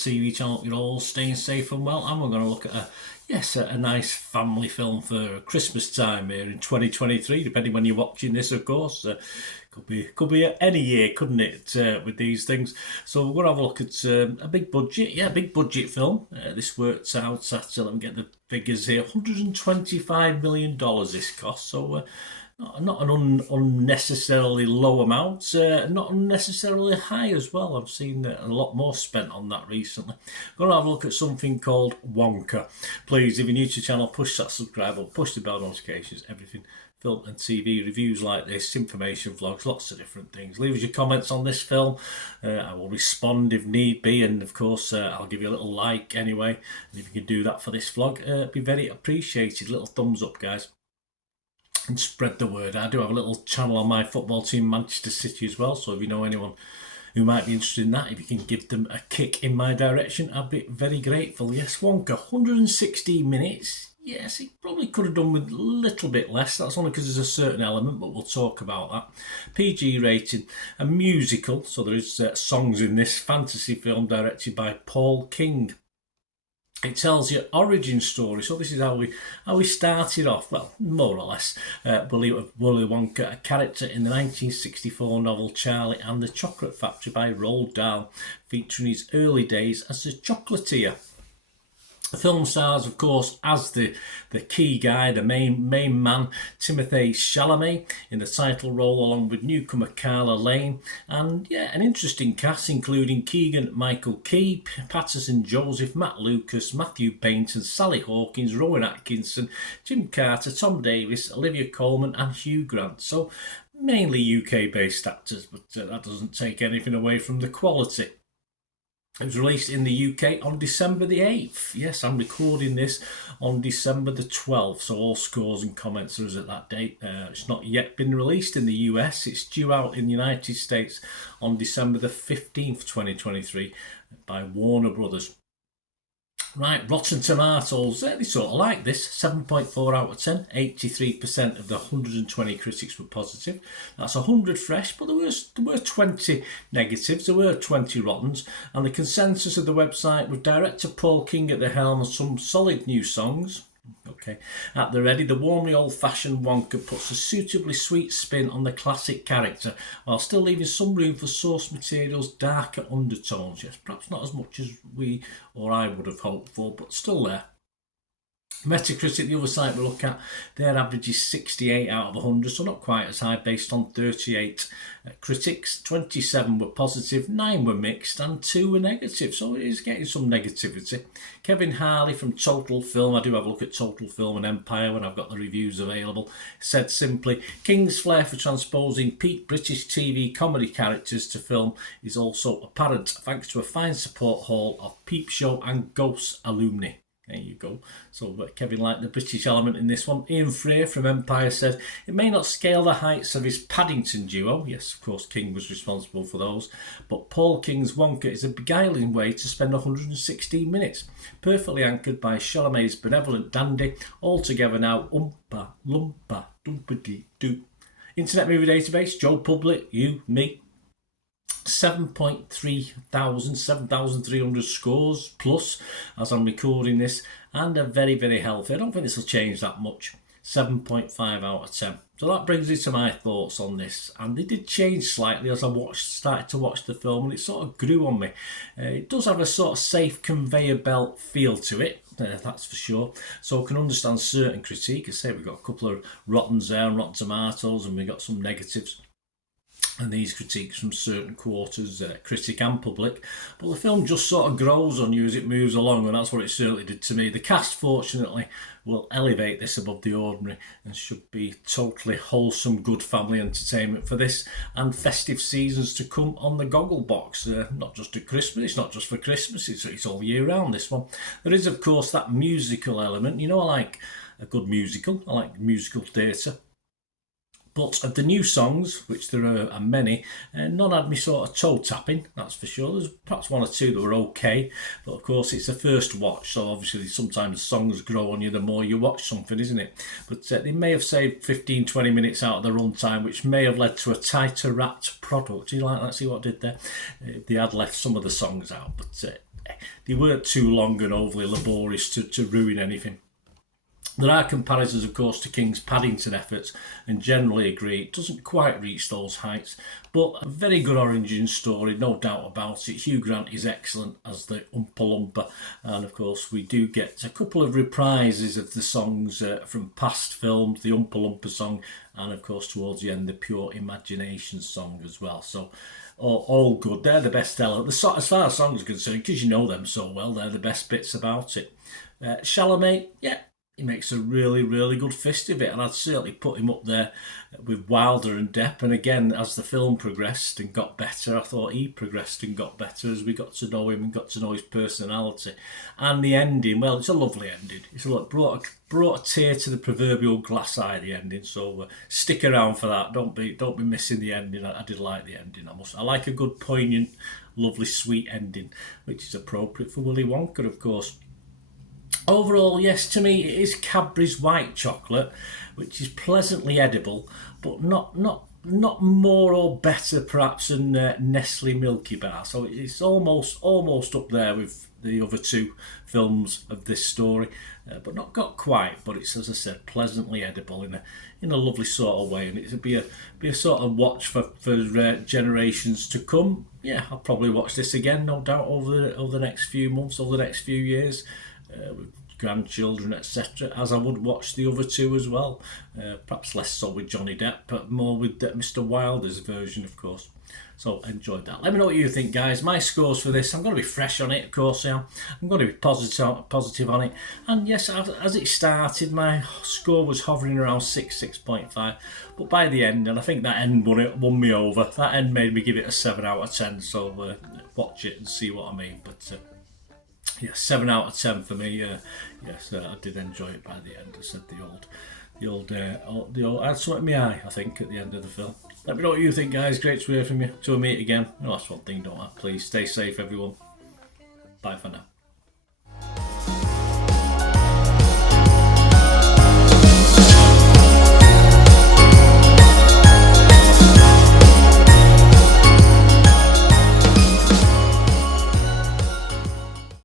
TV channel. You're all staying safe and well, and we're going to look at a nice family film for Christmas time here in 2023, depending when you're watching this, of course. Could be any year, couldn't it, with these things? So we're going to have a look at a big budget film. This works out at, let me get the figures here, $125 million this cost. So not an unnecessarily low amount, not unnecessarily high as well. I've seen a lot more spent on that recently. I'm going to have a look at something called Wonka. Please, if you're new to the channel, push that subscribe button, push the bell notifications, everything. Film and TV reviews like this, information vlogs, lots of different things. Leave us your comments on this film. I will respond if need be, and of course I'll give you a little like anyway. And if you can do that for this vlog, it'd be very appreciated. Little thumbs up, guys, and spread the word. I do have a little channel on my football team, Manchester City, as well. So if you know anyone who might be interested in that, if you can give them a kick in my direction, I'd be very grateful. Yes, Wonka, 116 minutes. Yes, it probably could have done with a little bit less. That's only because there's a certain element, but we'll talk about that. PG rating, a musical, so there is songs in this fantasy film directed by Paul King. It tells your origin story, so this is how we started off. Well, more or less. Willy Wonka, a character in the 1964 novel Charlie and the Chocolate Factory by Roald Dahl, featuring his early days as a chocolatier. The film stars, of course, as the key guy, the main man, Timothée Chalamet in the title role, along with newcomer Carla Lane, and an interesting cast including Keegan-Michael Key, Patterson Joseph, Matt Lucas, Matthew Bainton, Sally Hawkins, Rowan Atkinson, Jim Carter, Tom Davis, Olivia Colman, and Hugh Grant. So mainly UK-based actors, but that doesn't take anything away from the quality. It was released in the UK on December the 8th. Yes, I'm recording this on December the 12th, so all scores and comments are at that date. It's not yet been released in the US. It's due out in the United States on December the 15th, 2023 by Warner Brothers. Right, Rotten Tomatoes, they sort of like this, 7.4 out of 10, 83% of the 120 critics were positive. That's 100 fresh, but there were 20 negatives, there were 20 rottens, and the consensus of the website with director Paul King at the helm and some solid new songs. Okay, at the ready, the warmly old-fashioned Wonka puts a suitably sweet spin on the classic character while still leaving some room for source material's darker undertones. Yes, perhaps not as much as we or I would have hoped for, but still there. Metacritic, the other site we look at, their average is 68 out of 100, so not quite as high, based on 38 critics. 27 were positive, 9 were mixed, and 2 were negative, so it is getting some negativity. Kevin Harley from Total Film, I do have a look at Total Film and Empire when I've got the reviews available, said simply, King's flair for transposing peak British TV comedy characters to film is also apparent, thanks to a fine support hall of Peep Show and Ghosts alumni. There you go. So Kevin liked the British element in this one. Ian Freer from Empire said, it may not scale the heights of his Paddington duo. Yes, of course, King was responsible for those. But Paul King's Wonka is a beguiling way to spend 116 minutes. Perfectly anchored by Chalamet's benevolent dandy. All together now, oompa, loompa, doompa-dee-doo. Internet Movie Database, Joe Public, you, me. 7,300 scores plus as I'm recording this, and a very, very healthy. I don't think this will change that much. 7.5 out of 10. So that brings me to my thoughts on this, and they did change slightly as I started to watch the film, and it sort of grew on me. It does have a sort of safe conveyor belt feel to it, that's for sure. So I can understand certain critique. I say we've got a couple of rottens there and Rotten Tomatoes, and we've got some negatives. And these critiques from certain quarters, critic and public. But the film just sort of grows on you as it moves along, and that's what it certainly did to me. The cast, fortunately, will elevate this above the ordinary and should be totally wholesome, good family entertainment for this and festive seasons to come on the goggle box. Not just at Christmas, it's not just for Christmas, it's all year round, this one. There is, of course, that musical element. You know, I like a good musical, I like musical theatre. But of the new songs, which there are many, none had me sort of toe tapping, that's for sure. There's perhaps one or two that were okay, but of course it's a first watch, so obviously sometimes songs grow on you the more you watch something, isn't it? But they may have saved 15-20 minutes out of the runtime, which may have led to a tighter wrapped product. Do you like that? See what I did there? They had left some of the songs out, but they weren't too long and overly laborious to ruin anything. There are comparisons, of course, to King's Paddington efforts, and generally agree it doesn't quite reach those heights, but a very good origin story, no doubt about it. Hugh Grant is excellent as the Oompa Loompa, and of course we do get a couple of reprises of the songs from past films, the Oompa Loompa song, and of course towards the end the Pure Imagination song as well. So all good. They're the best element. As far as songs are concerned, because you know them so well, they're the best bits about it. Chalamet, yeah, he makes a really, really good fist of it, and I'd certainly put him up there with Wilder and Depp. And again, as the film progressed and got better, I thought he progressed and got better as we got to know him and got to know his personality. And the ending, well, it's a lovely ending. It's brought a tear to the proverbial glass eye, the ending. So stick around for that. Don't be missing the ending. I did like the ending. I like a good, poignant, lovely, sweet ending, which is appropriate for Willy Wonka, of course. Overall, yes, to me it is Cadbury's white chocolate, which is pleasantly edible, but not more or better perhaps than Nestle Milky Bar. So it's almost up there with the other two films of this story, but not got quite. But it's, as I said, pleasantly edible in a lovely sort of way, and it'll be a sort of watch for generations to come. Yeah, I'll probably watch this again, no doubt, over the next few months, over the next few years. With grandchildren, etc., as I would watch the other two as well. Perhaps less so with Johnny Depp, but more with Mr. Wilder's version, of course. So enjoyed that. Let me know what you think, guys. My scores for this, I'm going to be fresh on it, of course I am. I'm going to be positive on it. And yes, as it started, my score was hovering around 6.5. But by the end, and I think that end won me over. That end made me give it a 7 out of 10. So watch it and see what I mean. But yeah, 7 out of 10 for me. Yes, I did enjoy it by the end. I said the old I had something in my eye, I think, at the end of the film. Let me know what you think, guys. Great to hear from you. Till we meet again. No, that's one thing, don't I? Please stay safe, everyone. Bye for now.